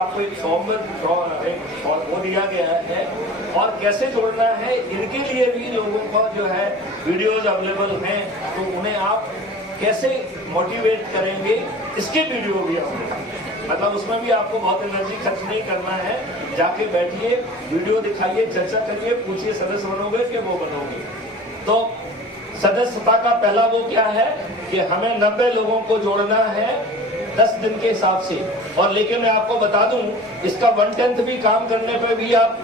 आपको एक फॉर्म और वो दिया गया है और कैसे जोड़ना है इनके लिए भी लोगों का जो है वीडियोस अवेलेबल हैं, तो उन्हें आप कैसे मोटिवेट करेंगे इसके वीडियो भी होंगे। मतलब उसमें भी आपको बहुत एनर्जी खर्च नहीं करना है, जाके बैठिए, वीडियो दिखाइए, चर्चा करिए, पूछिए सदस्य बनोगे कि वो बनोगे। तो सदस्यता का पहला वो क्या है कि हमें 90 लोगों को जोड़ना है 10 दिन के हिसाब से। और लेकिन मैं आपको बता दूं, इसका 1/10 भी काम करने पे भी आप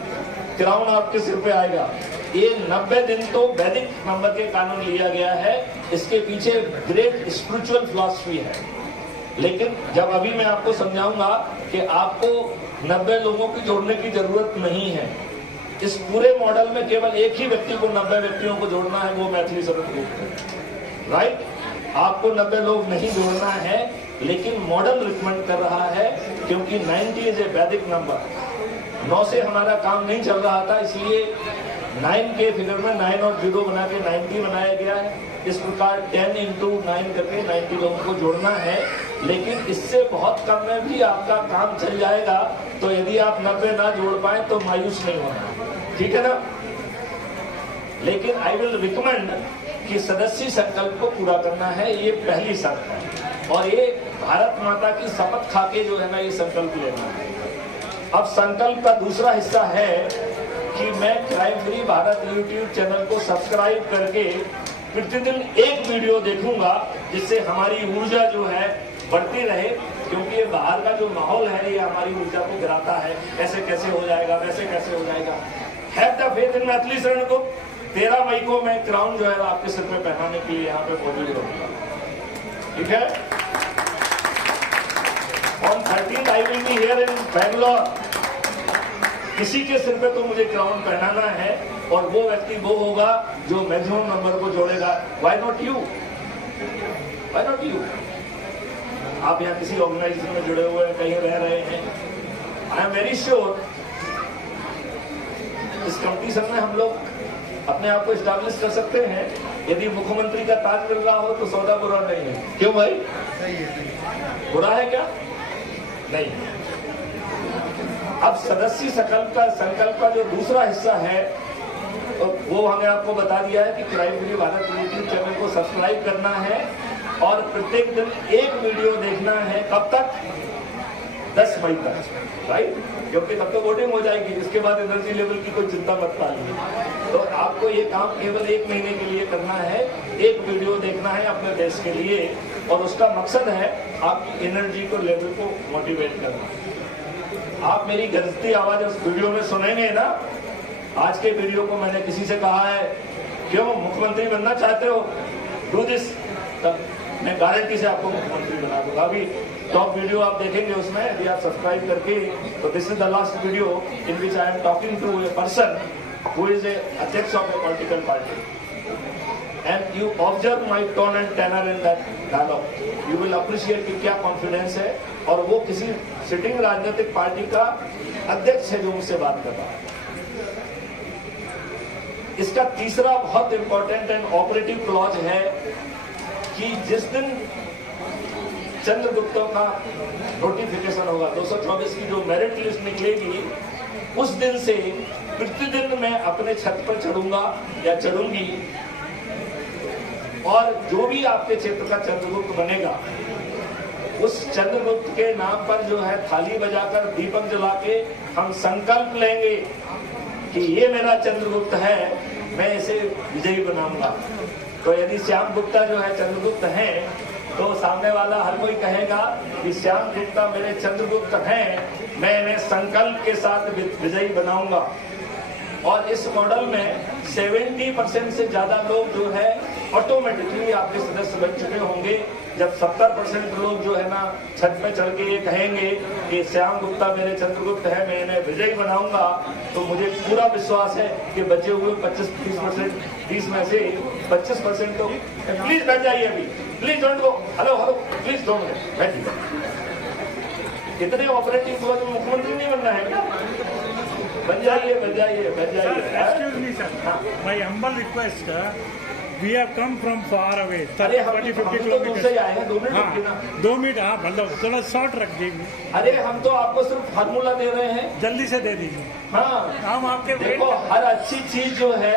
क्राउन आपके सिर पे आएगा। ये 90 दिन तो वैदिक नंबर के कानून लिया गया है, इसके पीछे ग्रेट स्पिरिचुअल फिलॉसफी है। लेकिन जब अभी मैं आपको समझाऊंगा कि आपको 90 लोगों की जोड़ने की जरूरत नहीं है, इस पूरे मॉडल में केवल एक ही व्यक्ति को 90 व्यक्तियों को जोड़ना है, वो मैथिली सदन ग्रुप है। राइट, आपको 90 लोग नहीं जोड़ना है, लेकिन मॉडल रिकमेंड कर रहा है क्योंकि 90 इज ए वैदिक नंबर। 9 से हमारा काम नहीं चल रहा था, इसलिए 9 के फिगर में 9 और 0 बना के 90 बनाया गया है। इस प्रकार 10 into 9 करके 90 लोगों को जोड़ना है, लेकिन इससे बहुत कम में भी आपका काम चल जाएगा। तो यदि आप 90 ना जोड़ पाए तो मायूस नहीं होना, ठीक है ना। लेकिन आई विल रिकमेंड कि सदस्य संकल्प को पूरा करना है, ये पहली शर्त है। और ये भारत माता की शपथ खाके जो है ना ये संकल्प लेना है। अब संकल्प का दूसरा हिस्सा है कि मैं crime free Bharat YouTube channel को सब्सक्राइब करके प्रतिदिन एक वीडियो देखूंगा, जिससे हमारी ऊर्जा जो है बढ़ती रहे। क्योंकि ये बाहर का जो माहौल है ये हमारी ऊर्जा को गिराता है, ऐसे कैसे हो जाएगा, वैसे कैसे हो जाएगा। Have the faith in Maithili Sharan को। 13 मई को मैं क्राउन जो है आपके सिर पे पहनाने के लिए यहाँ पे मौजूद रहूंगा, ठीक है। On 13th I will be here in Bangalore. किसी के सिर पे तो मुझे क्राउन पहनाना है, और वो व्यक्ति वो होगा जो मैक्सिमम नंबर को जोड़ेगा। Why not you, why not you. आप यहाँ किसी ऑर्गेनाइजेशन में जुड़े हुए हैं, कहीं रह रहे हैं, आई एम वेरी श्योर इस कंपटीशन में हम लोग अपने आप को एस्टैब्लिश कर सकते हैं। यदि मुख्यमंत्री का ताज मिल रहा हो तो सौदा बुरा नहीं है। क्यों भाई, सही है, बुरा है क्या? नहीं। अब सदस्य संकल्प का जो दूसरा हिस्सा है, तो वो हमने आपको बता दिया है कि crime free Bharat YouTube channel को सब्सक्राइब करना है और प्रत्येक दिन एक वीडियो देखना है। कब तक? 10 मई तक, राइट। क्योंकि तब तो वोटिंग हो जाएगी, इसके बाद एनर्जी लेवल की कोई चिंता मत पालिए। तो आपको ये काम केवल 1 महीने के लिए करना है, एक वीडियो देखना है अपने देश के लिए, और उसका मकसद है आपकी एनर्जी को, लेवल को मोटिवेट करना। आप मेरी गरजती आवाज उस वीडियो में सुनेंगे ना। आज के वीडियो को मैंने किसी से कहा है, क्यों मुख्यमंत्री बनना चाहते हो, डू दिस, तब मैं गारंटी से आपको मुख्यमंत्री बना दूंगा। अभी टॉप वीडियो आप देखेंगे, उसमें यदि आप सब्सक्राइब करके, तो this is the last video in which I am talking to a person who is a अध्यक्ष of a political party, and you observe my tone and tenor in that dialogue. You will appreciate कि क्या confidence है, और वो किसी sitting राजनीतिक party का अध्यक्ष है जो मुझसे बात कर रहा है। इसका तीसरा बहुत इंपॉर्टेंट एंड ऑपरेटिव क्लॉज है कि जिस दिन चंद्रगुप्तों का नोटिफिकेशन होगा, 224 की जो मेरिट लिस्ट निकलेगी, उस दिन से प्रतिदिन मैं अपने छत पर चढ़ूंगा या चढ़ूंगी, और जो भी आपके क्षेत्र का चंद्रगुप्त बनेगा, उस चंद्रगुप्त के नाम पर जो है थाली बजाकर, दीपक जला के हम संकल्प लेंगे कि ये मेरा चंद्रगुप्त है, मैं इसे विजयी बनाऊंगा। तो यदि श्याम गुप्ता जो है चंद्रगुप्त हैं, तो सामने वाला हर कोई कहेगा कि श्याम गुप्ता मेरे चंद्रगुप्त हैं, मैं इन्हें संकल्प के साथ विजयी बनाऊंगा। और इस मॉडल में 70% से ज्यादा लोग जो है ऑटोमेटिकली आपके सदस्य बन चुके होंगे। जब 70% लोग जो है ना छत पे चढ़ के ये कहेंगे कि श्याम गुप्ता मेरे चंद्रगुप्त है, मैं इन्हें विजयी बनाऊंगा, तो मुझे पूरा विश्वास है कि बचे हुए 25-30%, 20 में से 25% तो प्लीज बैठ जाइए अभी, please don't go, hello hello, please don't go, बैठिए। इतने ऑपरेटिव क्लॉज में मुख्यमंत्री नहीं बनना है क्या? बन जाइए, बन जाइए, बन जाइए। Excuse me, sir. My humble request, we have come from far away, अरे हम 30-50 तो दूर से किलोमीटर। आए हैं, 2 मिनट हाँ, रुकिए ना। 2 मिनट, हाँ मतलब थोड़ा शॉर्ट रख दीजिए, अरे हम तो आपको सिर्फ फार्मूला दे रहे हैं। जल्दी से दे दीजिए। हाँ हम आपके देखो, हर अच्छी चीज जो है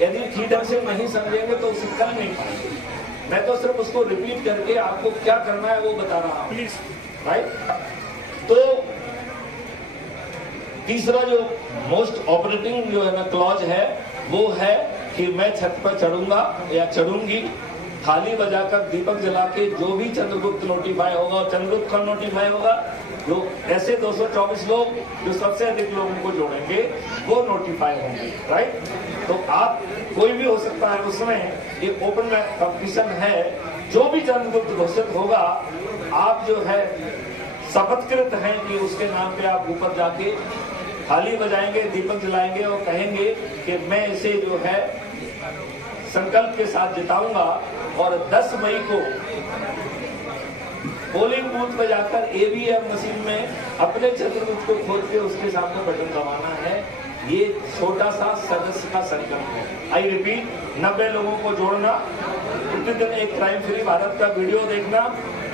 यदि ठीक ढंग से नहीं समझेंगे तो उसे कर नहीं पाएंगे। मैं तो सिर्फ उसको रिपीट करके आपको क्या करना है वो बता रहा हूँ, प्लीज। राइट। तो तीसरा जो मोस्ट ऑपरेटिंग जो है ना क्लॉज है वो है कि मैं छत पर चढ़ूंगा या चढ़ूंगी, थाली बजाकर दीपक जला के जो भी चंद्रगुप्त नोटिफाई होगा, और चंद्रगुप्त कौन नोटिफाई होगा? जो ऐसे 224 लोग जो सबसे अधिक लोगों को जोड़ेंगे वो नोटिफाई होंगे, राइट। तो आप कोई भी हो सकता है उसमें, ये ओपन कंपटीशन है। जो भी चंद्रगुप्त घोषित होगा, आप जो है शपथकृत हैं कि उसके नाम पे आप ऊपर जाके थाली बजाएंगे, दीपक जलाएंगे और कहेंगे कि मैं इसे जो है संकल्प के साथ जिताऊंगा। और 10 मई को पोलिंग बूथ पे जाकर ईवीएम मशीन में अपने चंद्रगुप्त को खोद के उसके सामने बटन दबाना है। ये छोटा सा सदस्य का संकल्प है। आई रिपीट, 90 लोगों को जोड़ना, प्रतिदिन एक क्राइम फ्री भारत का वीडियो देखना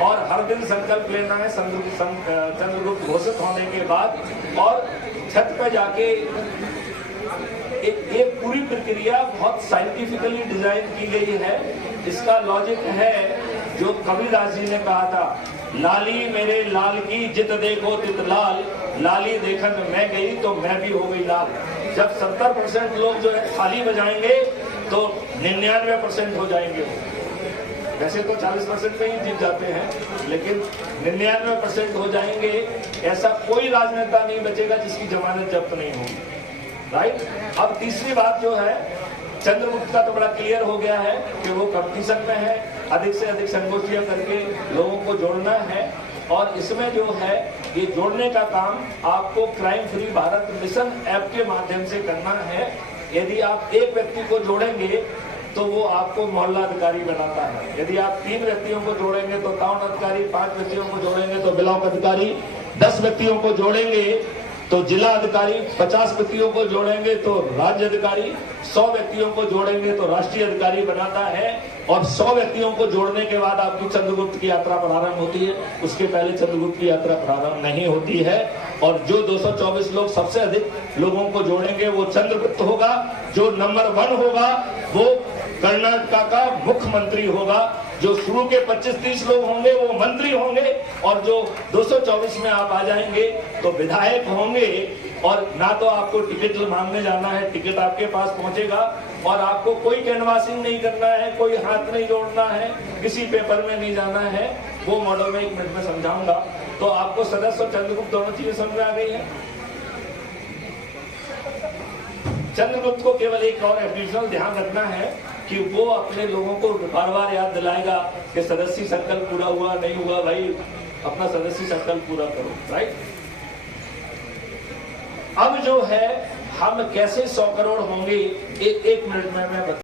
और हर दिन संकल्प लेना है चंद्रगुप्त घोषित होने के बाद। और छत पे जाके एक पूरी प्रक्रिया बहुत साइंटिफिकली डिजाइन की गई है। इसका लॉजिक है जो कबीरदास जी ने कहा था, लाली मेरे लाल की जित देखो तित लाल, लाली देखन मैं गई तो मैं भी हो गई लाल। जब 70% लोग जो है थाली बजाएंगे तो 99% हो जाएंगे। वैसे तो 40% पे ही जीत जाते हैं, लेकिन 99% हो जाएंगे। ऐसा कोई राजनेता नहीं बचेगा जिसकी जमानत जब्त नहीं होगी, राइट। अब तीसरी बात जो है, चंद्रगुप्त का तो बड़ा क्लियर हो गया है कि वो कंपटीशन में है, अधिक से अधिक संगोष्ठियां करके लोगों को जोड़ना है। और इसमें जो है ये जोड़ने का काम आपको crime free Bharat mission app के माध्यम से करना है। यदि आप एक व्यक्ति को जोड़ेंगे तो वो आपको मोहल्ला अधिकारी बनाता है। यदि आप 3 व्यक्तियों को जोड़ेंगे तो टाउन अधिकारी, 5 व्यक्तियों को जोड़ेंगे तो ब्लॉक अधिकारी, 10 व्यक्तियों को जोड़ेंगे तो जिला अधिकारी, 50 व्यक्तियों को जोड़ेंगे तो राज्य अधिकारी, 100 व्यक्तियों को जोड़ेंगे तो राष्ट्रीय अधिकारी बनाता है। और 100 व्यक्तियों को जोड़ने के बाद आपकी चंद्रगुप्त की यात्रा प्रारंभ होती है। उसके पहले चंद्रगुप्त की यात्रा प्रारंभ नहीं होती है। और जो 224 लोग सबसे अधिक लोगों को जोड़ेंगे वो चंद्रगुप्त होगा। जो नंबर 1 होगा वो कर्नाटक का मुख्यमंत्री होगा। जो शुरू के 25-30 लोग होंगे वो मंत्री होंगे, और जो 224 में आप आ जाएंगे तो विधायक होंगे। और ना तो आपको टिकट मांगने जाना है, टिकट आपके पास पहुंचेगा, और आपको कोई कैनवासिंग नहीं करना है, कोई हाथ नहीं जोड़ना है, किसी पेपर में नहीं जाना है। वो मॉडल में 1 मिनट में समझाऊंगा। तो आपको सदस्य और चंद्रगुप्त दोनों चीजें समझ में आ गई है। चंद्रगुप्त को केवल एक और एडिशनल ध्यान रखना है कि वो अपने लोगों को बार बार याद दिलाएगा कि सदस्य संकल्प पूरा हुआ नहीं हुआ, भाई अपना सदस्य संकल्प पूरा करो, राइट। अब जो है हम कैसे 100 करोड़ होंगे, एक मिनट में मैं